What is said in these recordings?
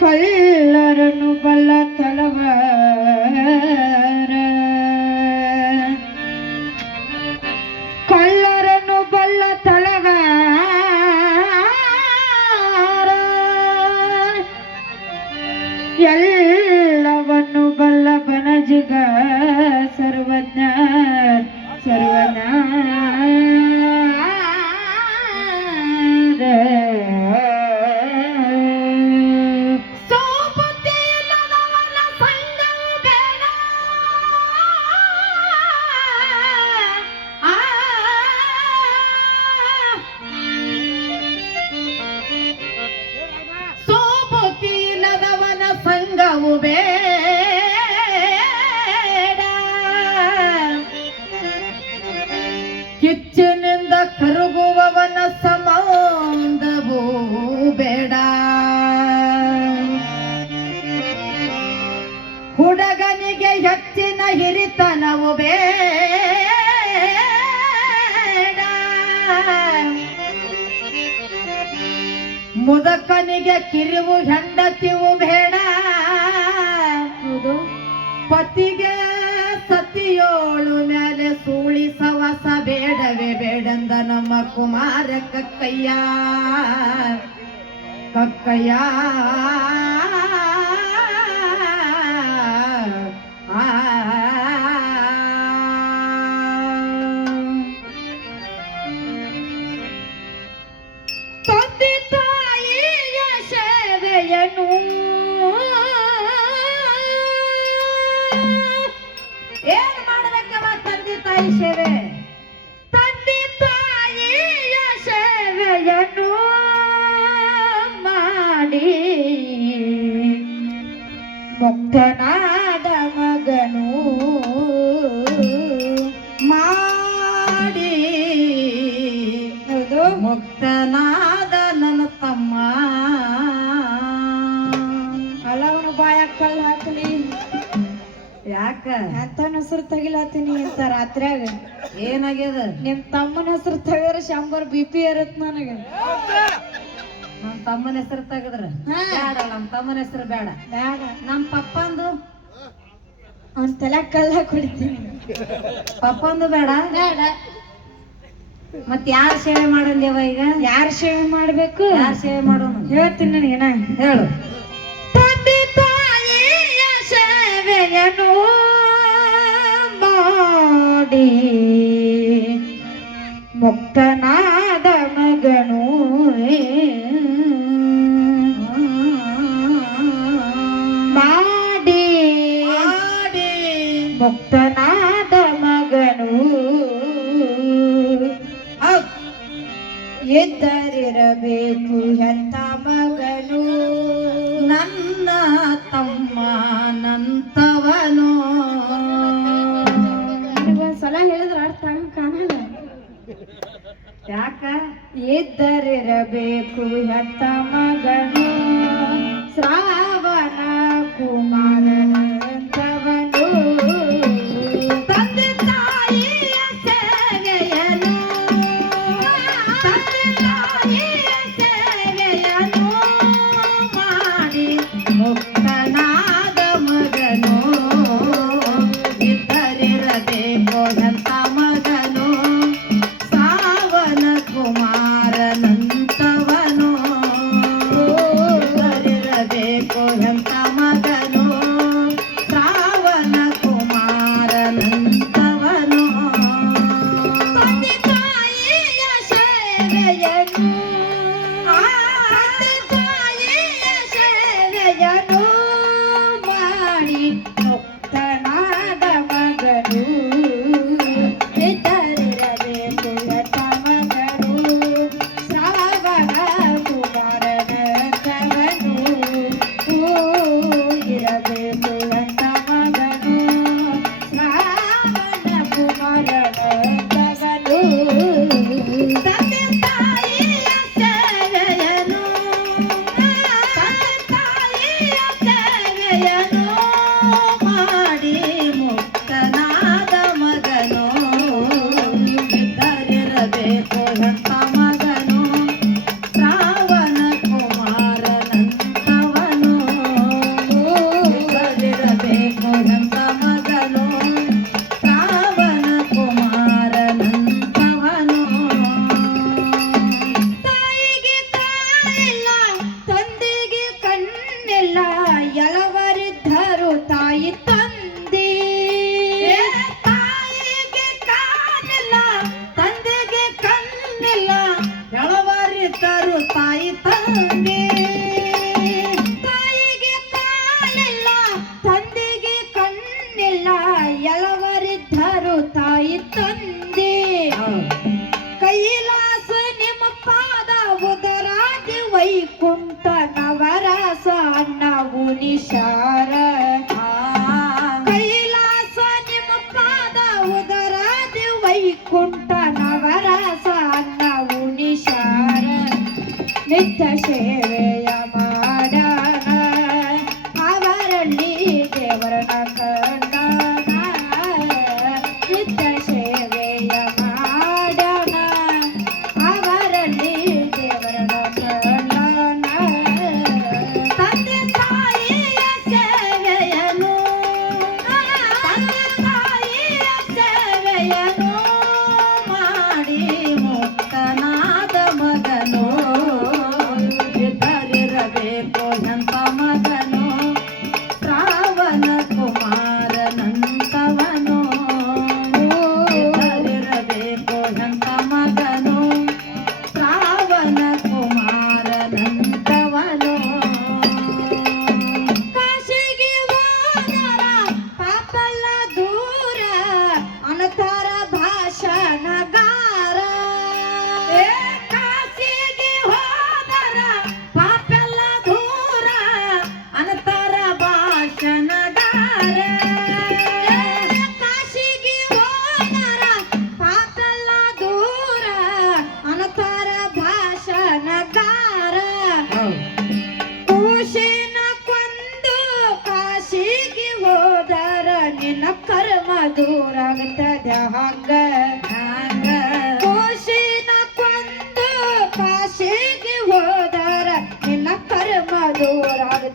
ಕಳ್ಳರನ್ನು ಬಲ್ಲ ತಲವ ಮುದಕನಿಗೆ ಕಿರಿವು ಹೆಂಡತಿವು ಬೇಡ. ಪತಿಗೆ ಸತಿಯೋಳು ಮೇಲೆ ಸೂಳಿ ಸವಸ ಬೇಡವೇ ಬೇಡಂದ ನಮ್ಮ ಕುಮಾರ ಕಕ್ಕಯ್ಯ. ಕಕ್ಕಯ್ಯ. ಬಾಯಾಗ ಕಲ್ಲು ಹಾಕಲಿ. ಯಾಕ? ಎಂತನ ಹೆಸರು ತೆಗಿಲತ್ತೀನಿ ಅಂತ ರಾತ್ರ್ಯಾಗ. ಏನಾಗ್ಯದ? ನಿಮ್ ತಮ್ಮನ ಹೆಸರು ತಗದ್ರ ಶಂಬರ್ ಬಿ ಪಿ ಇರತ್ ನನಗ. ನಮ್ ತಮ್ಮನ ಹೆಸರು ತೆಗದ್ರ. ಬೇಡ ನಮ್ ತಮ್ಮನ ಹೆಸರು ಬೇಡ ಬೇಡ ನಮ್ ಪಪ್ಪಂದು? ಅವ್ನ ತಲೆ ಕಲ್ಲ ಕುಡಿತೀನಿ ಪಪ್ಪಂದು ಬೇಡ ಬೇಡ ಮತ್ ಯಾರ ಸೇವೆ ಮಾಡಂದೇವ ಈಗ? ಯಾರ ಸೇವೆ ಮಾಡ್ಬೇಕು? ಯಾರ ಸೇವೆ ಮಾಡೋನು? ಹೇಳ್ತೀನಿ ನನಗೇನ ಹೇಳು. ಸೇವೆಯನ್ನು ಮಾಡಿ ಮುಕ್ತನಾದ ಮಗನು ಮಾಡಿ ಮಾಡಿ ಯಾಕ? ಇದ್ದರಿರಬೇಕು ಹೆತ್ತ ಮಗನು. ಶ್ರಾವಣ Yeah.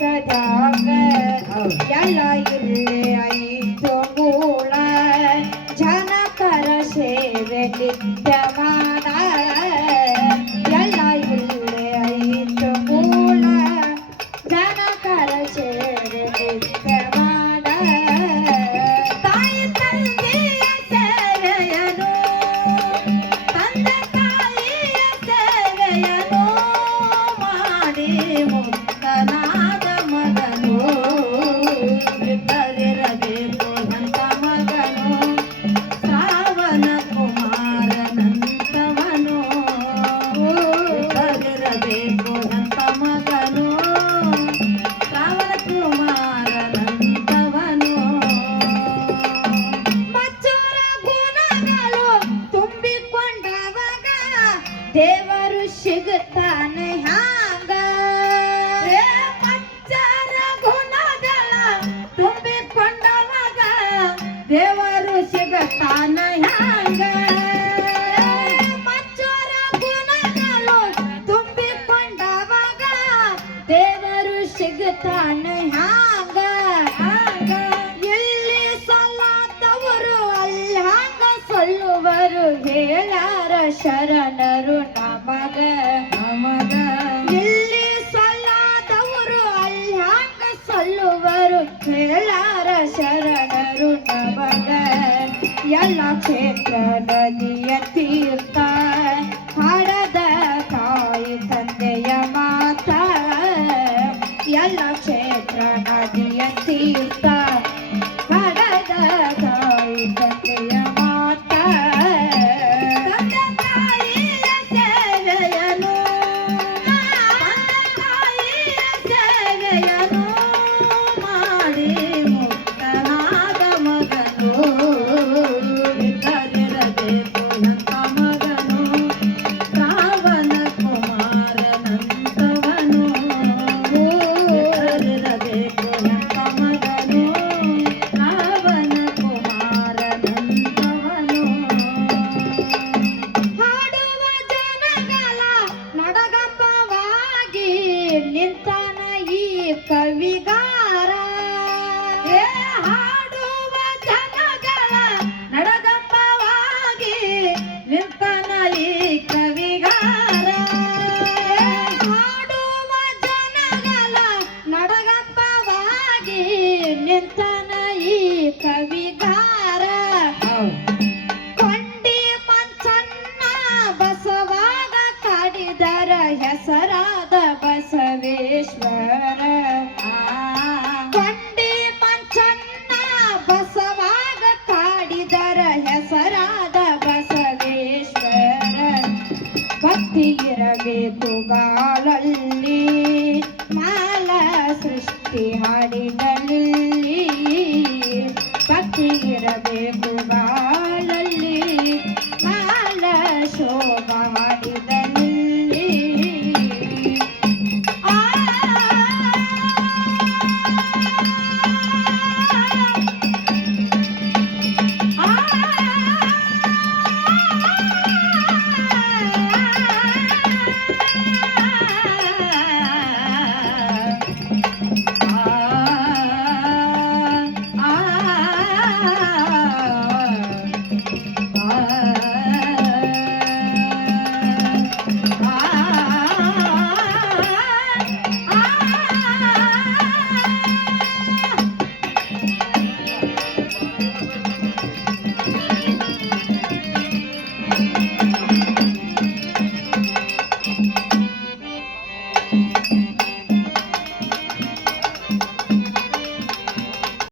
ಠಾಕ ಜಲೈತು ಮೂಲ ಜನಪರ ಸೇವೆ ನಿತ್ಯವಾ ದೇವರು ಸಿಗುತ್ತಾನೆ ಹಾಂಗ ಪಂಚರ ಗುಣಗಳ ತುಂಬಿಕೊಂಡವಾಗ ದೇವರು ಸಿಗುತ್ತಾನೆ ಹಾಂಗ ಮಚ್ಚರ ಗುಣಗಳು ತುಂಬಿಕೊಂಡವಾಗ ದೇವರು ಸಿಗುತ್ತಾನೆ ಹಾಂಗ sharanaruna ಆಗಿ ನಿಂತನ ಈ ಕವಿಗಾರ. ಕೊಂಡಿ ಮಂಚನ್ನ ಬಸವಾಗ ಕಾಡಿದರ ಹೆಸರಾದ ಬಸವೇಶ್ವರ. ಕೊಂಡಿ ಮಂಚನ್ನ ಬಸವಾಗ ಕಾಡಿದರ ಹೆಸರಾದ ಬಸವೇಶ್ವರ. ಭಕ್ತಿ ಇರಬೇಕು ಬಾಳಲ್ಲಿ ಮಾಲ ಸೃಷ್ಟಿ ഹരിഹരികളിൽ